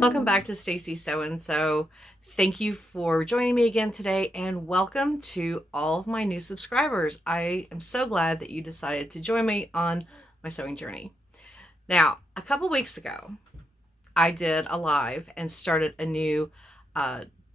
Welcome back to Stacy So and So. Thank you for joining me again today, and welcome to all of my new subscribers. I am so glad that you decided to join me on my sewing journey. Now, a couple weeks ago, I did a live and started a new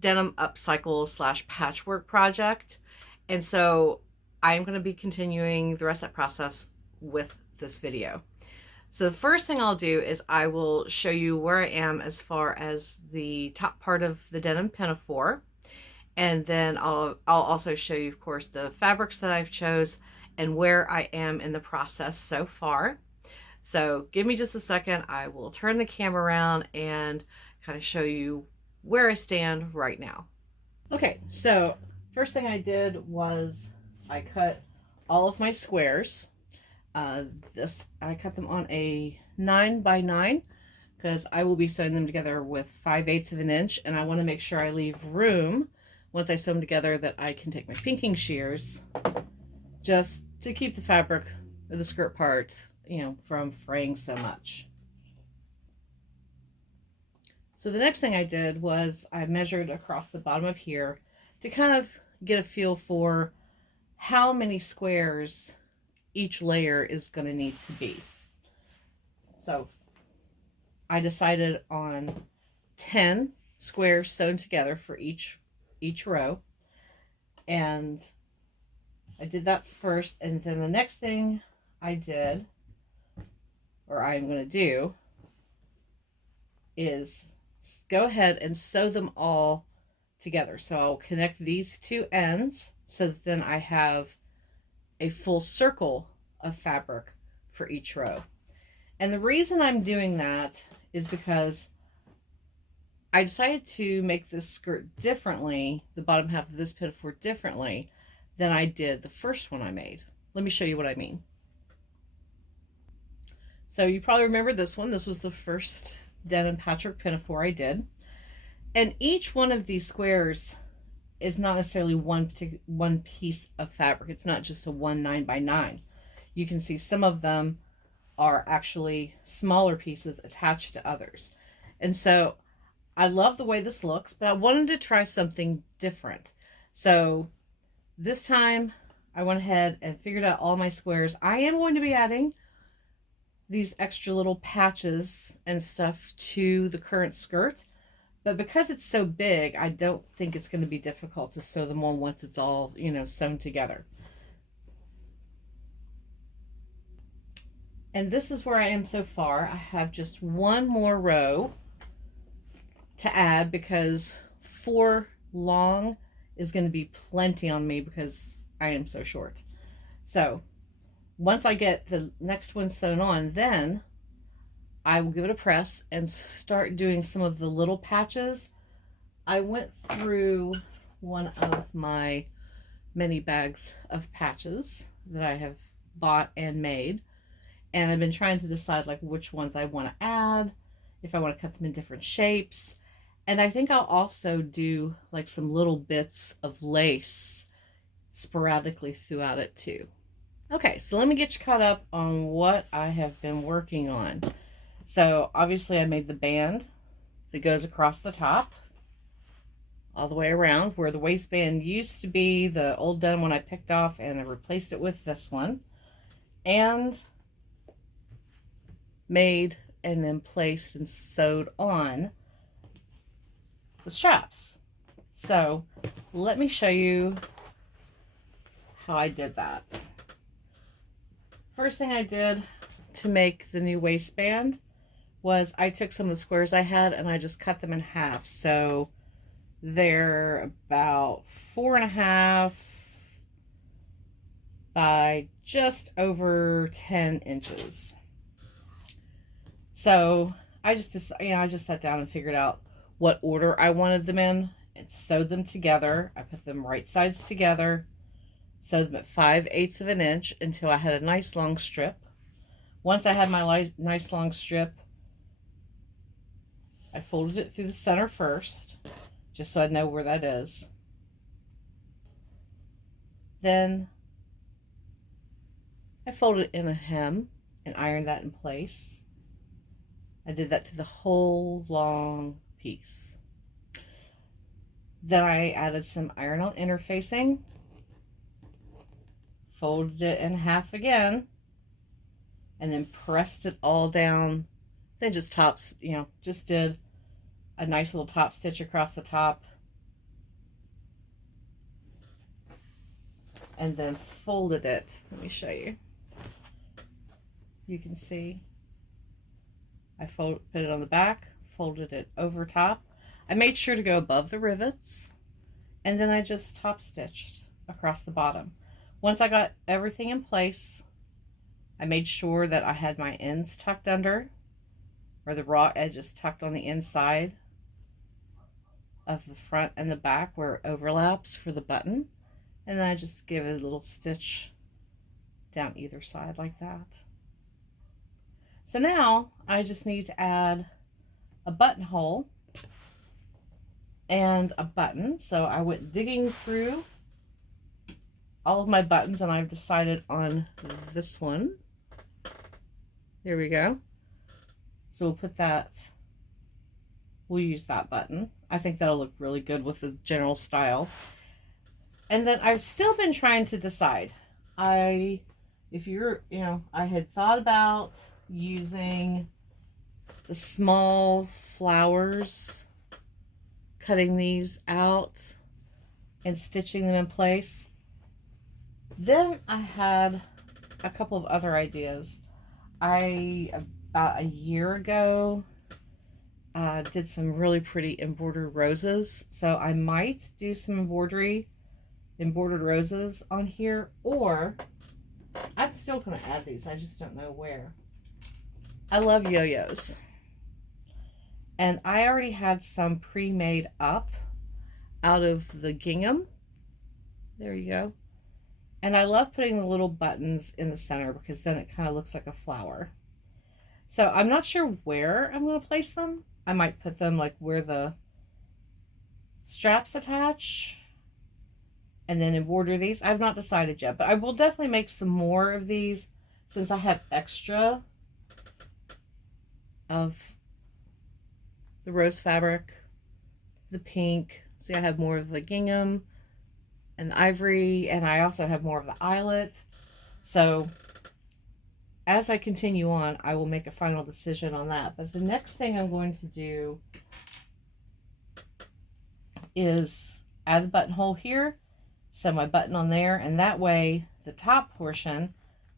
denim upcycle / patchwork project. And so I am going to be continuing the rest of that process with this video. So the first thing I'll do is I will show you where I am as far as the top part of the denim pinafore. And then I'll also show you, of course, the fabrics that I've chose and where I am in the process so far. So give me just a second. I will turn the camera around and kind of show you where I stand right now. Okay, so first thing I did was I cut all of my squares. I cut them on a 9x9 because I will be sewing them together with 5/8 of an inch, and I want to make sure I leave room once I sew them together that I can take my pinking shears just to keep the fabric of the skirt part, from fraying so much. So the next thing I did was I measured across the bottom of here to kind of get a feel for how many squares each layer is going to need to be. So I decided on 10 squares sewn together for each row, and I did that first, and then the next thing I did, or I'm going to do, is go ahead and sew them all together. So I'll connect these two ends so that then I have a full circle of fabric for each row. And the reason I'm doing that is because I decided to make this skirt differently, the bottom half of this pinafore differently than I did the first one I made. Let me show you what I mean. So you probably remember this one. This was the first Denim Patchwork pinafore I did. And each one of these squares is not necessarily one piece of fabric. It's not just a 9x9. You can see some of them are actually smaller pieces attached to others. And so I love the way this looks, but I wanted to try something different. So this time I went ahead and figured out all my squares. I am going to be adding these extra little patches and stuff to the current skirt. But because it's so big, I don't think it's going to be difficult to sew them on once it's all, sewn together. And this is where I am so far. I have just one more row to add because 4 long is going to be plenty on me because I am so short. So once I get the next one sewn on, then I will give it a press and start doing some of the little patches. I went through one of my many bags of patches that I have bought and made, and I've been trying to decide which ones I want to add, if I want to cut them in different shapes. And I think I'll also do some little bits of lace sporadically throughout it too. Okay, so let me get you caught up on what I have been working on. So obviously I made the band that goes across the top all the way around where the waistband used to be, the old denim one I picked off, and I replaced it with this one, and made and then placed and sewed on the straps. So let me show you how I did that. First thing I did to make the new waistband was I took some of the squares I had and I just cut them in half. So they're about 4.5 by just over 10 inches. So I just sat down and figured out what order I wanted them in and sewed them together. I put them right sides together, sewed them at 5/8 of an inch until I had a nice long strip. Once I had my nice long strip, I folded it through the center first, just so I know where that is. Then I folded it in a hem and ironed that in place. I did that to the whole long piece. Then I added some iron-on interfacing, folded it in half again, and then pressed it all down. Then just tops, just did a nice little top stitch across the top, and then folded it. Let me show you. You can see I put it on the back, folded it over top. I made sure to go above the rivets, and then I just top stitched across the bottom. Once I got everything in place, I made sure that I had my ends tucked under, or the raw edges tucked on the inside of the front and the back where it overlaps for the button. And then I just give it a little stitch down either side like that. So now I just need to add a buttonhole and a button. So I went digging through all of my buttons, and I've decided on this one. Here we go. So we'll put that, we'll use that button. I think that'll look really good with the general style. And then I've still been trying to decide. I had thought about using the small flowers, cutting these out and stitching them in place. Then I had a couple of other ideas. About a year ago, did some really pretty embroidered roses. So I might do some embroidered roses on here, or I'm still going to add these. I just don't know where. I love yo-yos. And I already had some pre-made up out of the gingham. There you go. And I love putting the little buttons in the center because then it kind of looks like a flower. So I'm not sure where I'm going to place them. I might put them like where the straps attach and then embroider these. I've not decided yet, but I will definitely make some more of these since I have extra of the rose fabric, the pink. See, I have more of the gingham and the ivory, and I also have more of the eyelet. So as I continue on, I will make a final decision on that. But the next thing I'm going to do is add the buttonhole here, sew my button on there, and that way the top portion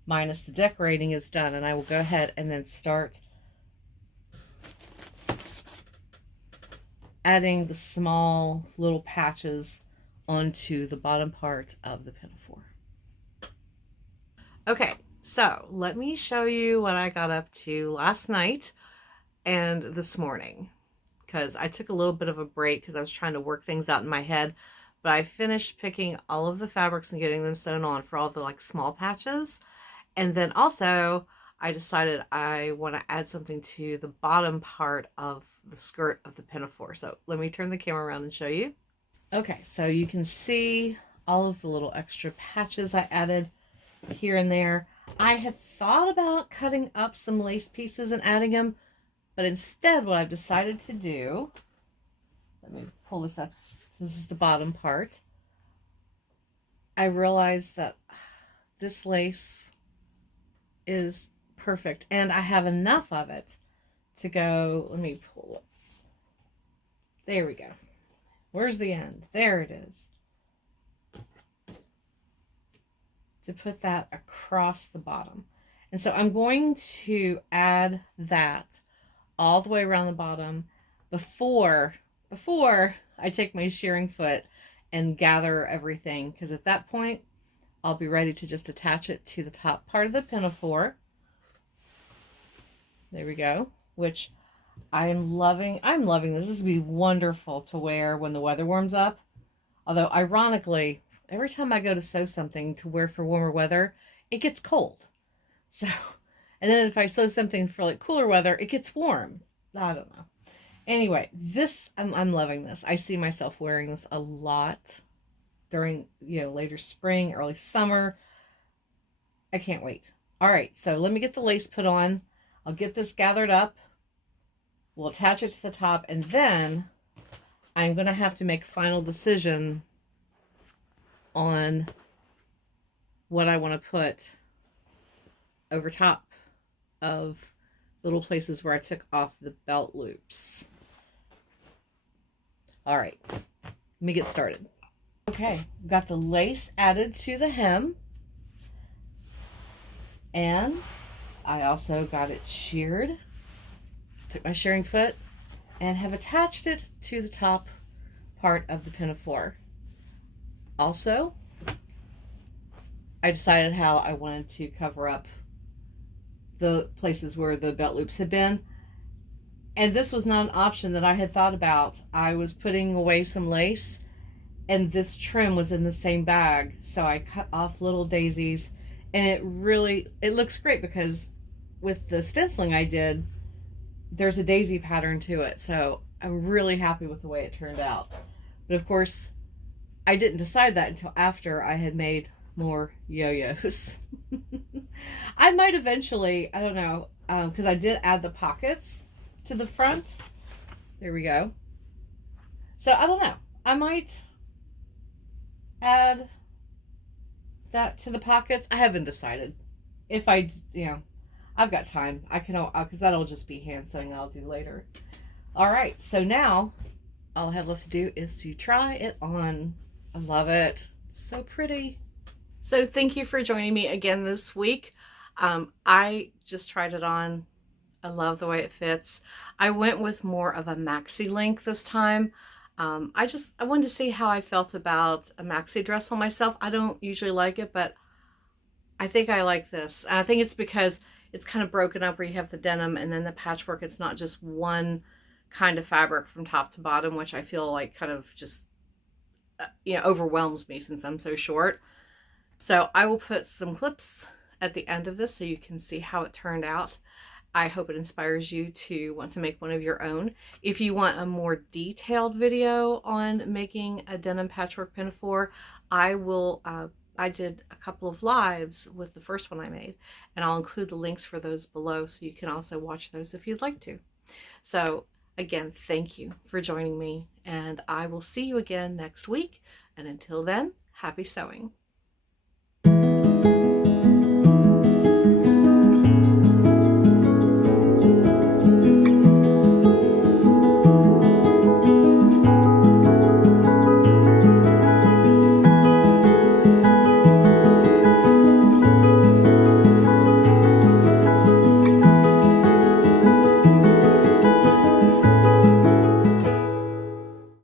minus the decorating is done. And I will go ahead and then start adding the small little patches onto the bottom part of the pinafore. Okay, so let me show you what I got up to last night and this morning, because I took a little bit of a break because I was trying to work things out in my head, but I finished picking all of the fabrics and getting them sewn on for all the like small patches. And then also I decided I want to add something to the bottom part of the skirt of the pinafore. So let me turn the camera around and show you. Okay, so you can see all of the little extra patches I added here and there. I had thought about cutting up some lace pieces and adding them, but instead what I've decided to do, let me pull this up. This is the bottom part. I realized that this lace is perfect, and I have enough of it to go. Let me pull it. There we go. Where's the end? There it is. To put that across the bottom. And so I'm going to add that all the way around the bottom before I take my shearing foot and gather everything, because at that point I'll be ready to just attach it to the top part of the pinafore. There we go, which I'm loving. I'm loving this. This would be wonderful to wear when the weather warms up. Although ironically, every time I go to sew something to wear for warmer weather, it gets cold. So, and then if I sew something for like cooler weather, it gets warm. I don't know. Anyway, this, I'm loving this. I see myself wearing this a lot during, later spring, early summer. I can't wait. All right, so let me get the lace put on. I'll get this gathered up, We'll attach it to the top, and then I'm going to have to make a final decision on what I want to put over top of little places where I took off the belt loops. All right, let me get started. Okay, got the lace added to the hem, and I also got it sheared. Took my shearing foot and have attached it to the top part of the pinafore. Also, I decided how I wanted to cover up the places where the belt loops had been. And this was not an option that I had thought about. I was putting away some lace, and this trim was in the same bag. So I cut off little daisies, and it looks great because with the stenciling I did, there's a daisy pattern to it. So I'm really happy with the way it turned out. But of course, I didn't decide that until after I had made more yo-yos. I might eventually, I don't know, because I did add the pockets to the front. There we go. So I don't know. I might add that to the pockets. I haven't decided. If I, I've got time. I can, because that'll just be hand sewing I'll do later. All right. So now all I have left to do is to try it on. I love it. It's so pretty. So thank you for joining me again this week. I just tried it on. I love the way it fits. I went with more of a maxi length this time. I wanted to see how I felt about a maxi dress on myself. I don't usually like it, but I think I like this. And I think it's because it's kind of broken up where you have the denim and then the patchwork. It's not just one kind of fabric from top to bottom, which I feel like kind of just, overwhelms me since I'm so short. So I will put some clips at the end of this so you can see how it turned out. I hope it inspires you to want to make one of your own. If you want a more detailed video on making a denim patchwork pinafore, I did a couple of lives with the first one I made, and I'll include the links for those below so you can also watch those if you'd like to. So again, thank you for joining me, and I will see you again next week. And until then, happy sewing.